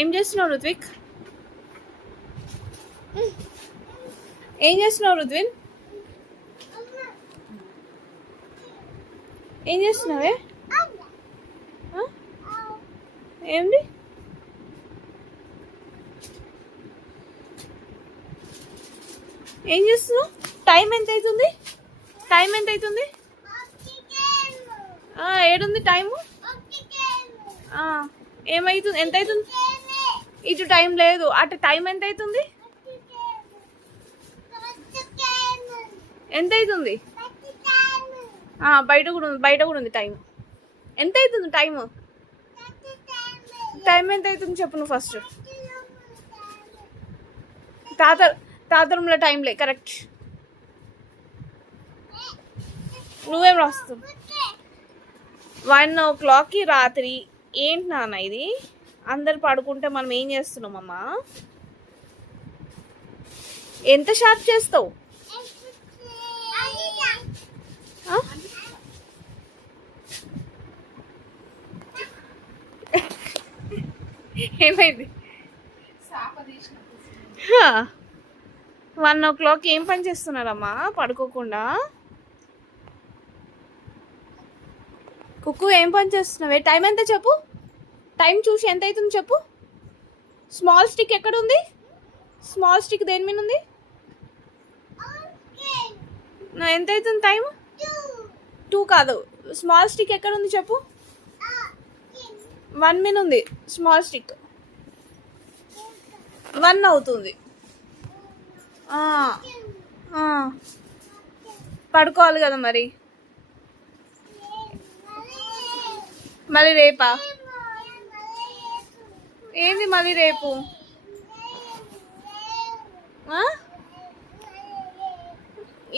ఏం చేస్తున్నావు రుత్విక్? ఏం చేస్తున్నావు రుద్విన్? ఏం చేస్తున్నావే? ఏంది? ఏం చేస్తున్నావు? టైం ఎంత అవుతుంది? టైం ఎంత అవుతుంది? ఏడుంది టైము? ఏమవుతుంది? ఎంత అవుతుంది? ఇటు టైం లేదు. అటు టైం ఎంత అవుతుంది? ఎంత అవుతుంది? బయట కూడా ఉంది టైం. ఎంత అవుతుంది టైము? టైం ఎంత అవుతుంది చెప్పు నువ్వు ఫస్ట్. తాత రూమ్లో టైం లే. కరెక్ట్. నువ్వేం రాస్తావు? 1 o'clockకి రాత్రి. ఏంటి నాన్న ఇది? అందరు పడుకుంటే మనం ఏం చేస్తున్నామమ్మా? ఎంత షార్ప్ చేస్తావు? ఏమైంది? 1 o'clock ఏం పని చేస్తున్నారమ్మా పడుకోకుండా? కుక్కు ఏం పని చేస్తున్నావే? టైం ఎంత చెప్పు. టైం చూసి ఎంత అవుతుంది చెప్పు. స్మాల్ స్టిక్ ఎక్కడ ఉంది? స్మాల్ స్టిక్ దేని మీద ఉంది? ఎంత అవుతుంది టైం? 2 కాదు. స్మాల్ స్టిక్ ఎక్కడ ఉంది చెప్పు. 1 మీద ఉంది స్మాల్ స్టిక్. 1 అవుతుంది. పడుకోవాలి కదా మరి. మళ్ళీ రేపా? ఏంది మళ్ళీ రేపు?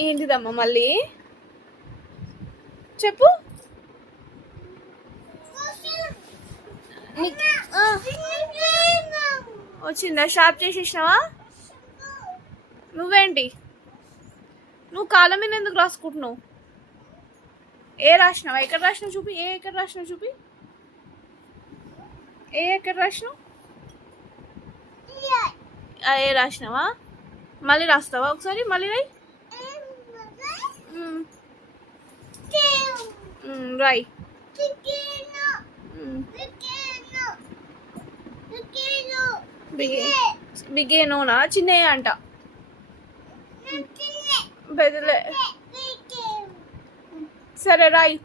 ఏంటిదమ్మా మళ్ళీ చెప్పు. వచ్చిందా? షార్ప్ చేసేసినావా? నువ్వేంటి? నువ్వు కాళ్ళ మీద ఎందుకు రాసుకుంటున్నావు? రాసినావా? ఎక్కడ రాసినావు చూపి. ఎక్కడ రాసినావు చూపి. ఎక్కడ రాసినావు? రాసినావా? మళ్ళీ రాస్తావా ఒకసారి? మళ్ళీ రాయి. రాయి. బిగేనోనా? చిన్నయ్య అంట. బెదలే. సరే రాయి.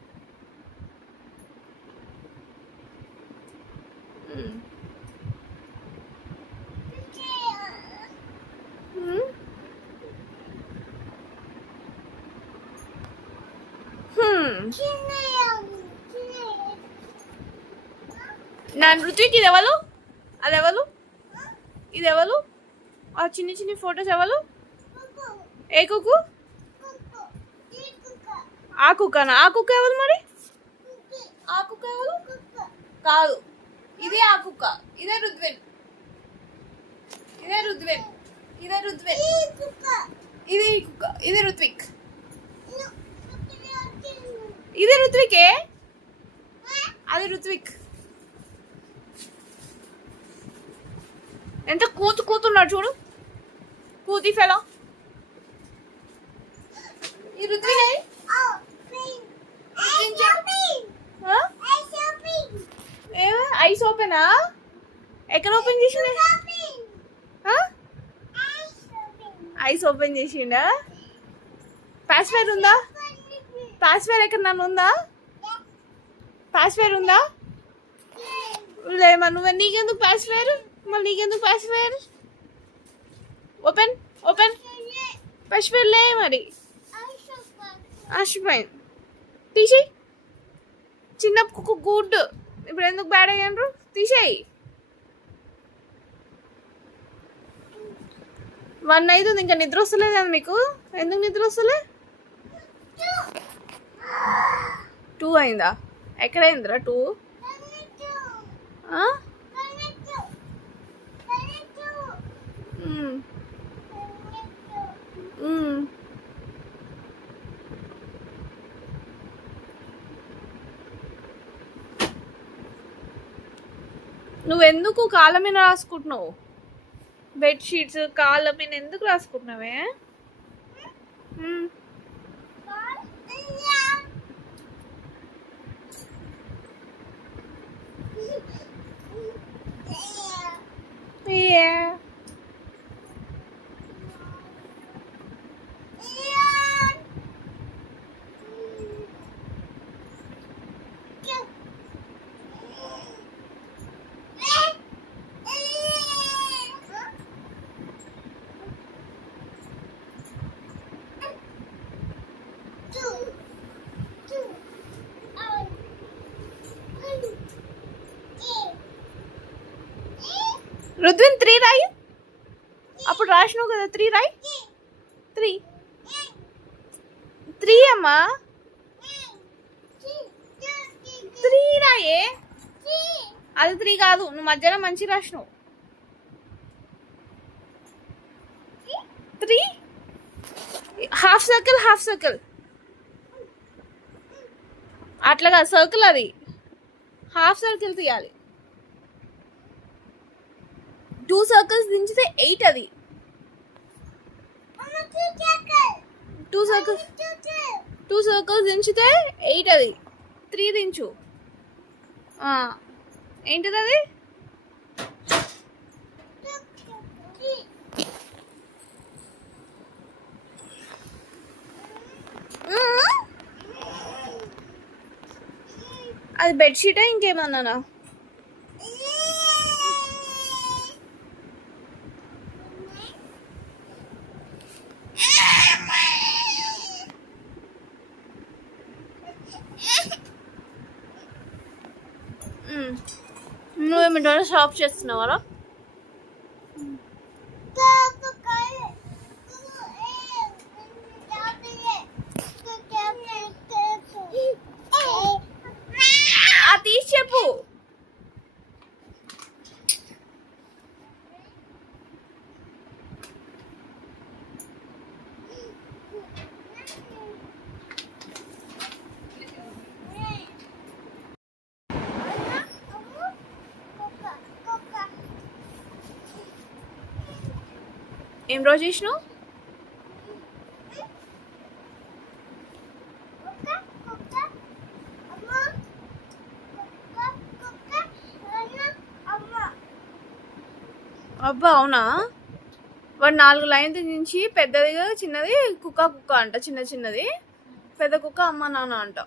నా రుత్విక్ ఇది ఎవరు? అది ఎవరు? ఇది ఎవరు? ఆ చిన్ని చిన్ని ఫొటోస్ ఎవరు? ఏ కుక్కు? ఆ కుక్కనా? ఆ కుక్క ఎవరు మరి? ఆ కుక్క ఎవరు? కాదు, ఇదే ఆ కుక్క. ఇదే రుద్విన్. ఇదే రుద్విన్. ఇదే రుద్విన్. ఇదే ఈ కుక్క. ఇదే రుత్విక్. ఇదే రుత్వికే. అది రుత్విక్. ఎంత కూతున్నాడు చూడు. కూతి ఫెలో. ఈ రుత్వినే. ఐస్ ఓపెనా? ఎక్కడ ఓపెన్ చేసిండ? ఐస్ ఓపెన్ చేసిండా? పాస్వర్డ్ ఉందా? పాస్వర్డ్ ఎక్కడ నన్ను ఉందా? పాస్వర్డ్ ఉందా? లేమా? నువ్వు నీకెందుకు పాస్వర్డ్? మళ్ళీ నీకెందుకు పాస్వర్డ్? Open open. పాస్వర్డ్ లే మరి. ఆశపోయింది. తీసేయి. చిన్న కుక్కు గుడ్. ఇప్పుడు ఎందుకు బ్యాడ్ అయ్యారు? తీసేయి. 1 అవుతుంది. ఇంకా నిద్ర వస్తలేదు కదా మీకు? ఎందుకు నిద్ర వస్తలే? 2 అయిందా? ఎక్కడైందిరా 2? నువ్వెందుకు కాళ్ళ మీద రాసుకుంటున్నావు? బెడ్షీట్స్ కాళ్ళ మీద ఎందుకు రాసుకుంటున్నావే? Yeah. రుద్విన్ 3 రాయి. అప్పుడు రాసినావు కదా 3 రాయి. 3 అమ్మా 3 రాయే. అది 3 కాదు, నువ్వు మధ్యలో మంచి రాసినావు. 3 హాఫ్ సర్కిల్ అట్లాగా సర్కిల్, అది హాఫ్ సర్కిల్ తీయాలి. 2 సర్కిల్స్ దించితే 8 అది. 2 సర్కిల్స్ దించితే 8 అది. 3 దించు. ఏంటిది అది? అది బెడ్షీటే ఇంకేమన్నానా? నువ్వేమిటో షాప్ చేస్తున్నావారా? తీసి చెప్పు. ఏం డ్రా చేసినావు? అబ్బా అవునా? వాడు 4 లైన్లు నుంచి పెద్దదిగా చిన్నది కుక్క అంట, చిన్నది పెద్ద కుక్క అమ్మ నాన్న అంట.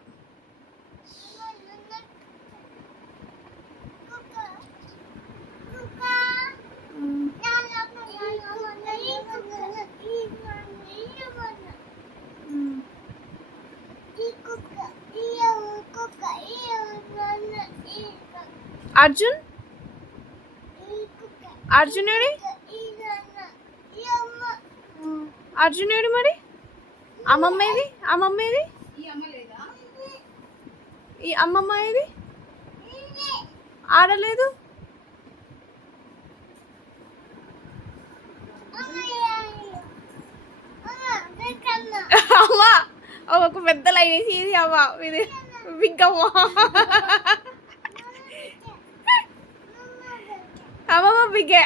అర్జున్ అర్జునుడి మరి అమ్మమ్మ ఏది? ఈ అమ్మమ్మ ఏది? ఆడలేదు. అమ్మా ఒక పెద్ద లైన్ వేసి ఇది అమ్మ ఇది బిగ్గమ్మ. అమ్మమ్మ బిగ్గే.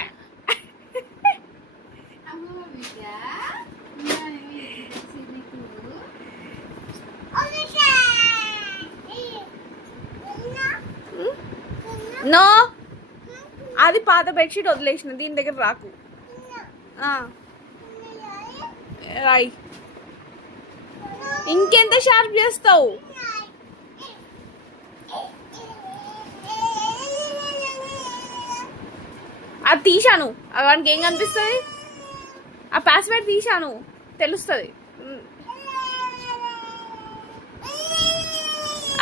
నో, అది పాత బెడ్షీట్ వదిలేసిన, దీని దగ్గర రాకు. రాయి. ఇంకెంత షార్ప్ చేస్తావు? అది తీశాను, వానికి ఏం కనిపిస్తుంది? ఆ పాస్వర్డ్ తీశాను, తెలుస్తుంది.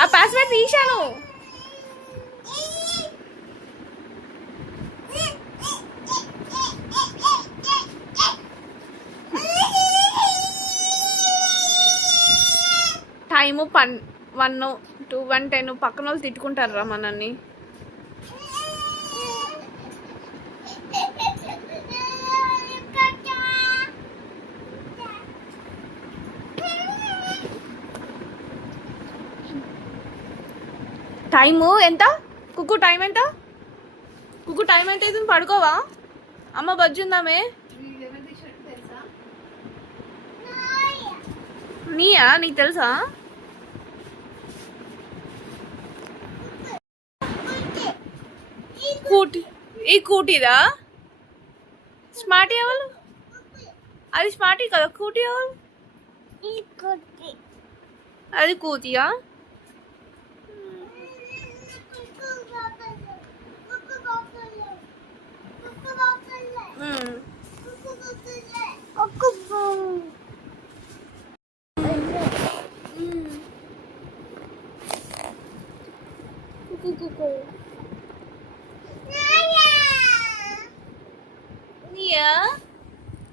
ఆ పాస్వర్డ్ తీశాను. టైము 1, 2, 1:10. పక్కన వాళ్ళు తిట్టుకుంటారు రా మనల్ని. టైము ఎంత కుక్కు? టైం ఎంత? కుక్కు టైం అంటే ఇది పడుకోవా? అమ్మ బజ్జుందామే. నీయా? నీకు తెలుసా? కూటి ఈ కూటీదా? స్మార్టీ ఎవరు? అది స్మార్టీ కదా. కూటి ఎవరు? అది కూతియా? నీయా?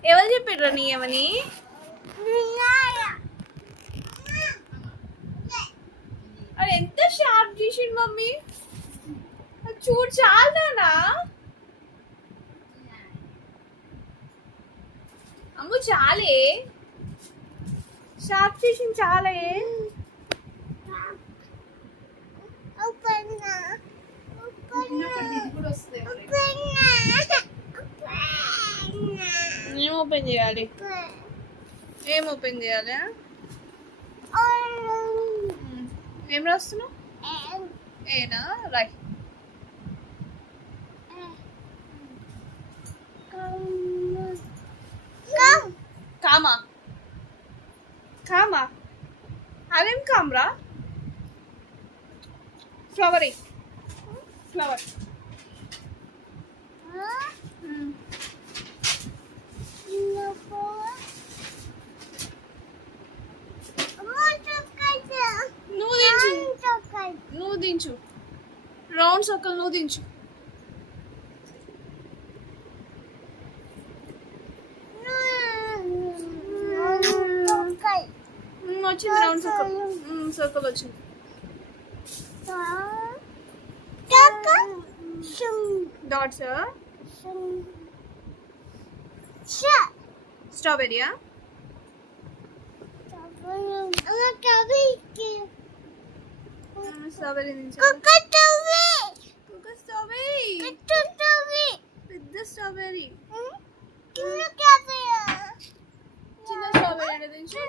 ఎవరు చెప్పారా నీయమని? అది ఎంత షార్ప్ చేసిండు మమ్మీ. చూడు చాలానా అమ్ము, చాలే షార్ప్ చేసింది, చాలే. ఏం ఓపెన్ చేయాలి? ఏం ఓపెన్ చేయాలి? ఏం రాస్తున్నావు? ఏనా రాయ్. కామా కామా అదేం కామ్రా? Flower flower. నువ్వు దించు రౌండ్ సర్కిల్, నువ్వు దించు. వచ్చింది రౌండ్ సర్కిల్. సర్కిల్ వచ్చింది. డాట్స్ స్ట్రాబెరీయా? స్ట్రాబెరీ పెద్ద స్ట్రాబెరీ. చిన్న స్ట్రాబెరీ అంటే దించు.